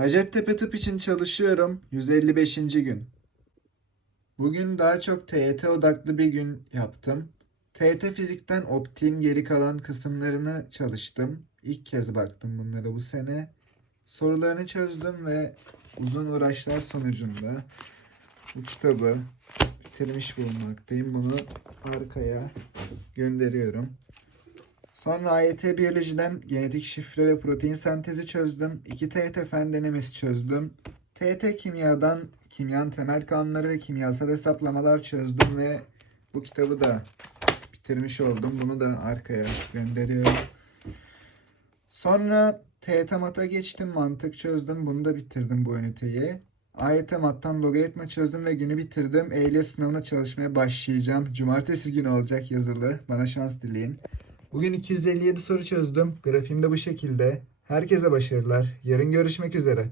Hacettepe Tıp için çalışıyorum. 155. gün. Bugün daha çok TYT odaklı bir gün yaptım. TYT fizikten optiğin geri kalan kısımlarını çalıştım. İlk kez baktım bunlara bu sene. Sorularını çözdüm ve uzun uğraşlar sonucunda bu kitabı bitirmiş bulunmaktayım. Bunu arkaya gönderiyorum. Sonra AYT biyolojiden genetik şifre ve protein sentezi çözdüm. 2 TYT fen denemesi çözdüm. TYT kimyadan kimyanın temel kanunları ve kimyasal hesaplamalar çözdüm ve bu kitabı da bitirmiş oldum. Bunu da arkaya gönderiyorum. Sonra TYT mat'a geçtim. Mantık çözdüm. Bunu da bitirdim bu üniteyi. AYT mat'tan logaritma çözdüm ve günü bitirdim. Ehliyet sınavına çalışmaya başlayacağım. Cumartesi günü olacak yazılı. Bana şans dileyin. Bugün 257 soru çözdüm. Grafiğim de bu şekilde. Herkese başarılar. Yarın görüşmek üzere.